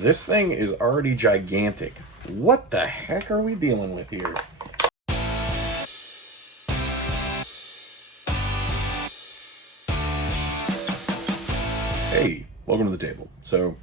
This thing is already gigantic. What the heck are we dealing with here? Hey, welcome to the table. So,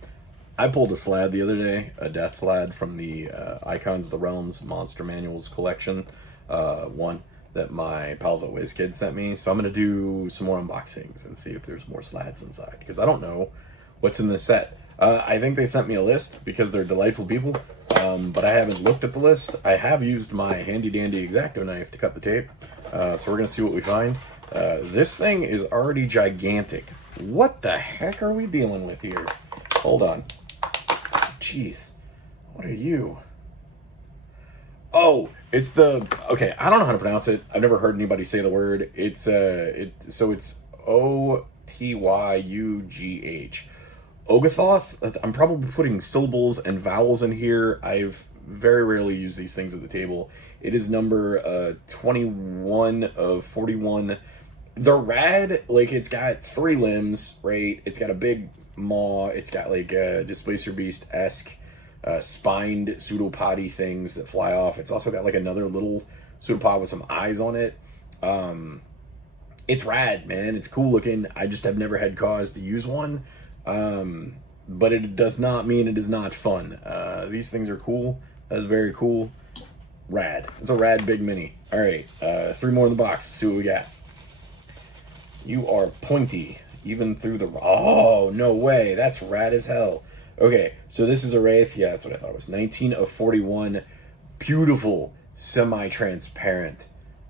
I pulled a slad the other day, a death slad from the Icons of the Realms Monster Manuals collection, one that my pals at WizKids sent me. So I'm going to do some more unboxings and see if there's more slads inside, because I don't know what's in this set. I think they sent me a list because they're delightful people, but I haven't looked at the list. I have used my handy-dandy X-Acto knife to cut the tape, so we're going to see what we find. This thing is already gigantic. What the heck are we dealing with here? Hold on. Jeez. What are you? Oh, it's the... Okay, I don't know how to pronounce it. I've never heard anybody say the word. So it's O-T-Y-U-G-H. Ogathoth? I'm probably putting syllables and vowels in here. I've very rarely used these things at the table. It is number 21 of 41. They're rad. Like, it's got 3 limbs, right? It's got a big maw. It's got like Displacer Beast-esque spined pseudopody things that fly off. It's also got like another little pseudopod with some eyes on it. It's rad, man. It's cool looking. I just have never had cause to use one. But it does not mean it is not fun. These things are cool. That is very cool. Rad. It's a rad big mini. All right, 3 more in the box. Let's see what we got. You are pointy, even through the... Oh, no way. That's rad as hell. Okay, so this is a Wraith. Yeah, that's what I thought it was. 19 of 41. Beautiful, semi-transparent.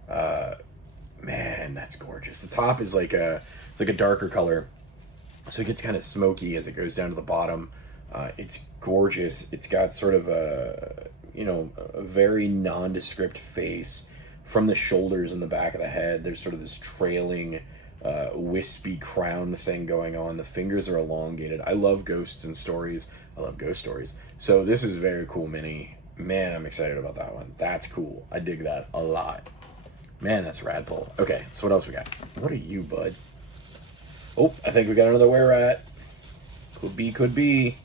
Man, that's gorgeous. The top is like it's like a darker color, so it gets kind of smoky as it goes down to the bottom. It's gorgeous. It's got sort of a very nondescript face. From the shoulders and the back of the head, there's sort of this trailing wispy crown thing going on. The fingers are elongated. I love ghosts and stories. I love ghost stories. So this is a very cool mini. Man, I'm excited about that one. That's cool. I dig that a lot. Man, that's rad pull. Okay, so what else we got? What are you, bud? Oh, I think we got another were-rat. Could be, could be.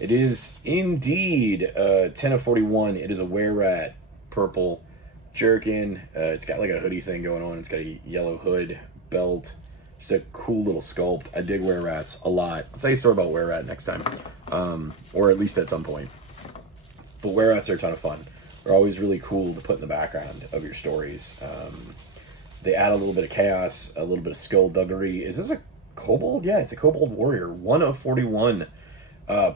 It is indeed 10 of 41. It is a were-rat. Purple jerkin. It's got like a hoodie thing going on. It's got a yellow hood, belt. Just a cool little sculpt. I dig were-rats a lot. I'll tell you a story about were-rat next time. Or at least at some point. But were-rats are a ton of fun. They're always really cool to put in the background of your stories. They add a little bit of chaos, a little bit of skullduggery. Is this a kobold? Yeah, it's a kobold warrior. 1 of 41.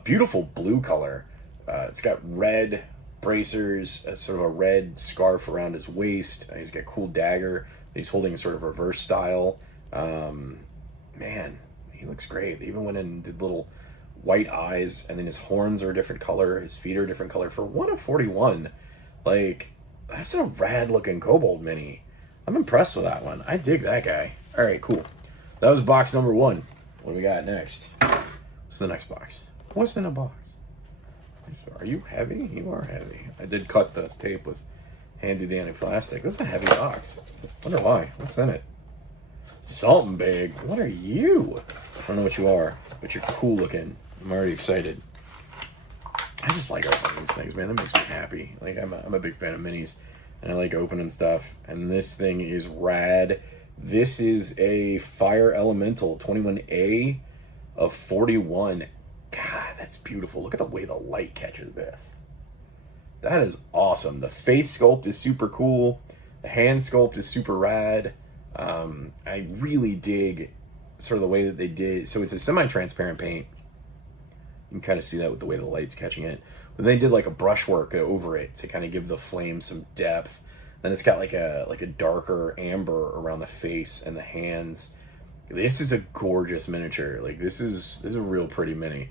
Beautiful blue color. It's got red bracers, sort of a red scarf around his waist. He's got a cool dagger that he's holding in sort of reverse style. Man, he looks great. They even went in and did little white eyes, and then his horns are a different color. His feet are a different color. For 1 of 41, like, that's a rad looking kobold mini. I'm impressed with that one. I dig that guy. All right, cool. That was box number 1. What do we got next? What's the next box? What's in a box? Are you heavy? You are heavy. I did cut the tape with handy dandy plastic. This is a heavy box. Wonder why. What's in it? Something big. What are you? I don't know what you are, but you're cool looking. I'm already excited. I just like opening these things, man. That makes me happy. Like, I'm a big fan of minis, and I like opening stuff. And this thing is rad. This is a Fire Elemental 21A of 41. God, that's beautiful. Look at the way the light catches this. That is awesome. The face sculpt is super cool. The hand sculpt is super rad. I really dig sort of the way that they did. So it's a semi-transparent paint. You can kind of see that with the way the light's catching it. But they did like a brushwork over it to kind of give the flame some depth. Then it's got like a darker amber around the face and the hands. This is a gorgeous miniature. Like, this is a real pretty mini.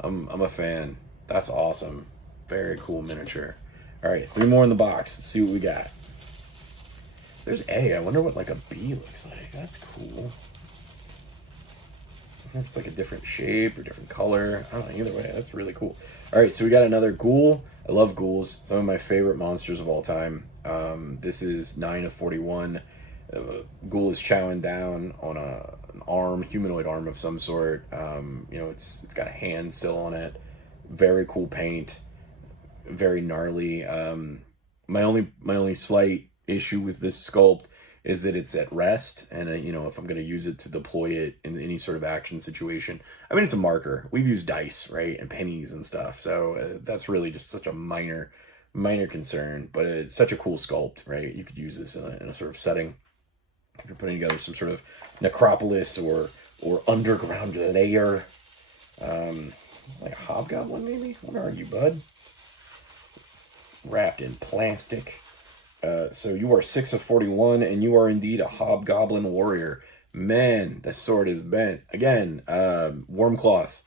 I'm a fan. That's awesome. Very cool miniature. All right, 3 more in the box. Let's see what we got. There's A. I wonder what like a B looks like. That's cool. I wonder if it's like a different shape or different color. I don't know. Either way, that's really cool. All right, so we got another ghoul. I love ghouls. Some of my favorite monsters of all time. This is 9 of 41. Ghoul is chowing down on an arm, humanoid arm of some sort. You know, it's got a hand still on it. Very cool paint, very gnarly. My only slight issue with this sculpt is that it's at rest, and you know, if I'm going to use it to deploy it in any sort of action situation, I mean, it's a marker. We've used dice, right, and pennies and stuff, so that's really just such a minor concern. But it's such a cool sculpt, right? You could use this in a sort of setting if you're putting together some sort of necropolis or underground layer. It's like a hobgoblin, maybe. What are you, bud? Wrapped in plastic. So you are 6 of 41, and you are indeed a hobgoblin warrior. Man, the sword is bent. Again, warm cloth.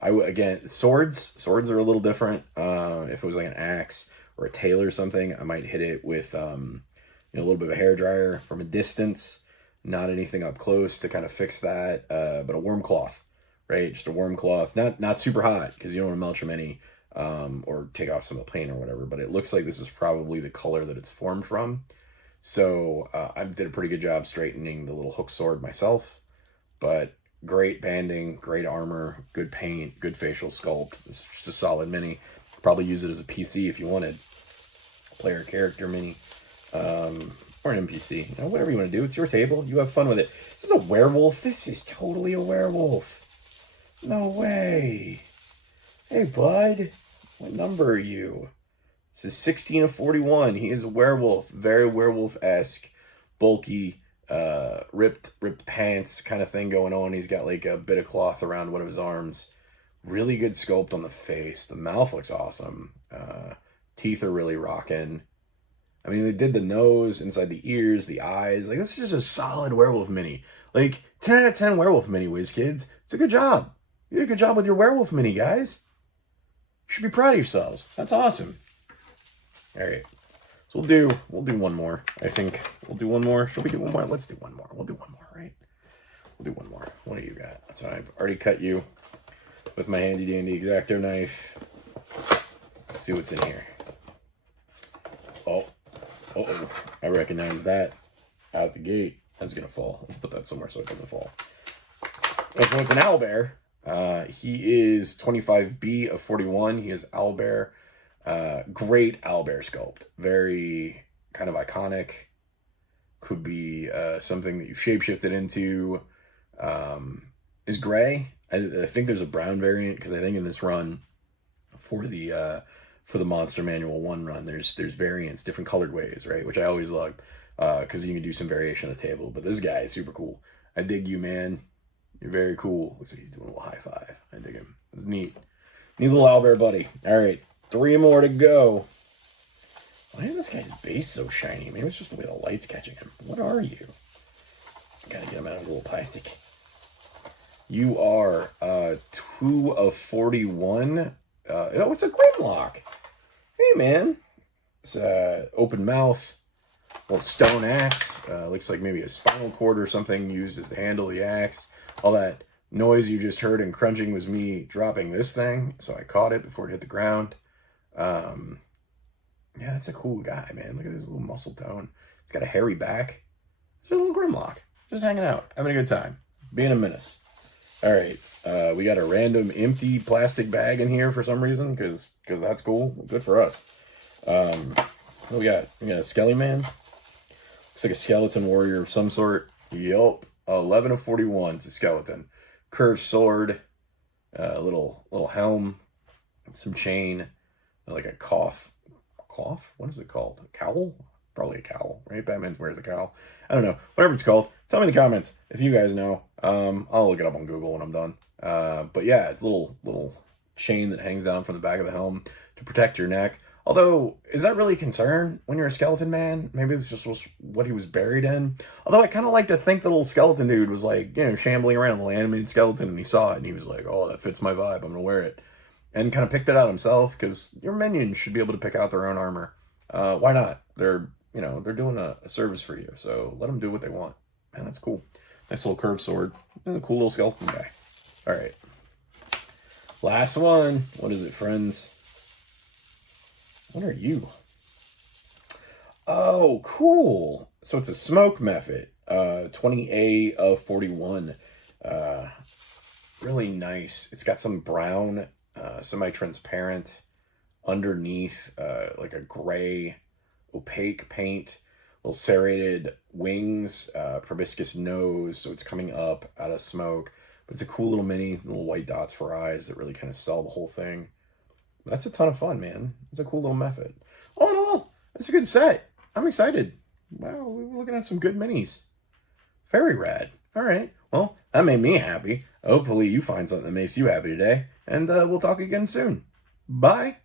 Again, swords are a little different. If it was like an axe or a tail or something, I might hit it with a little bit of a hair dryer from a distance. Not anything up close to kind of fix that. But a warm cloth, right? Just a warm cloth. Not super hot, because you don't want to melt your mini. Or take off some of the paint or whatever, but it looks like this is probably the color that it's formed from. So I did a pretty good job straightening the little hook sword myself, but great banding, great armor, good paint, good facial sculpt. It's just a solid mini. Probably use it as a PC if you wanted. Player character mini, or an NPC, you know, whatever you want to do. It's your table. You have fun with it. This is a werewolf. This is totally a werewolf. No way. Hey, bud, what number are you? This is 16 of 41. He is a werewolf, very werewolf-esque, bulky, ripped pants kind of thing going on. He's got like a bit of cloth around one of his arms. Really good sculpt on the face. The mouth looks awesome. Teeth are really rocking. I mean, they did the nose, inside the ears, the eyes. Like, this is just a solid werewolf mini. Like, 10 out of 10 werewolf mini, WizKids. It's a good job. You did a good job with your werewolf mini, guys. You should be proud of yourselves. That's awesome. All right. So we'll do one more. I think we'll do one more. Should we do one more? Let's do one more. We'll do one more, right? We'll do one more. What do you got? So I've already cut you with my handy dandy X-Acto knife. Let's see what's in here. Oh. I recognize that out the gate. That's gonna fall. Let's put that somewhere so it doesn't fall. And so it's an owlbear. He is 25B of 41. He is owlbear. Great owlbear sculpt. Very kind of iconic. Could be something that you've shapeshifted into. Is gray. I think there's a brown variant, because I think in this run for the Monster Manual 1 run, there's variants, different colored ways, right? Which I always love, because you can do some variation on the table. But this guy is super cool. I dig you, man. You're very cool. Looks like he's doing a little high five. I dig him. It's neat. Neat little owlbear buddy. All right, 3 more to go. Why is this guy's base so shiny? Maybe it's just the way the light's catching him. What are you? Gotta get him out of his little plastic. You are 2 of 41. Oh, it's a Grimlock. Hey, man. It's open mouth. Little stone axe. Looks like maybe a spinal cord or something used as the handle of the axe. All that noise you just heard and crunching was me dropping this thing, so I caught it before it hit the ground. Yeah, that's a cool guy, man. Look at his little muscle tone. He's got a hairy back. Just a little Grimlock. Just hanging out, having a good time, being a menace. All right, we got a random empty plastic bag in here for some reason, because that's cool. Good for us. What we got? We got a Skelly Man. Looks like a skeleton warrior of some sort. Yup. 11 of 41. It's a skeleton. Curved sword. Little helm. Some chain. Like a cough. Cough? What is it called? A cowl? Probably a cowl, right? Batman wears a cowl. I don't know. Whatever it's called. Tell me in the comments if you guys know. I'll look it up on Google when I'm done. But yeah, it's a little chain that hangs down from the back of the helm to protect your neck. Although, is that really a concern when you're a skeleton man? Maybe it's just what he was buried in. Although I kind of like to think the little skeleton dude was like, shambling around, the little animated skeleton, and he saw it, and he was like, oh, that fits my vibe, I'm going to wear it. And kind of picked it out himself, because your minions should be able to pick out their own armor. Why not? They're doing a service for you, so let them do what they want. Man, that's cool. Nice little curved sword. That's a cool little skeleton guy. All right. Last one. What is it, friends? What are you? Oh, cool. So it's a smoke method. 20A of 41. Really nice. It's got some brown semi-transparent underneath, like a gray opaque paint, little serrated wings, proboscis nose, so it's coming up out of smoke. But it's a cool little mini, little white dots for eyes that really kind of sell the whole thing. But that's a ton of fun, man. It's a cool little method. All in all, it's a good set. I'm excited. Wow, we're looking at some good minis. Very rad. All right. Well, that made me happy. Hopefully you find something that makes you happy today. And we'll talk again soon. Bye.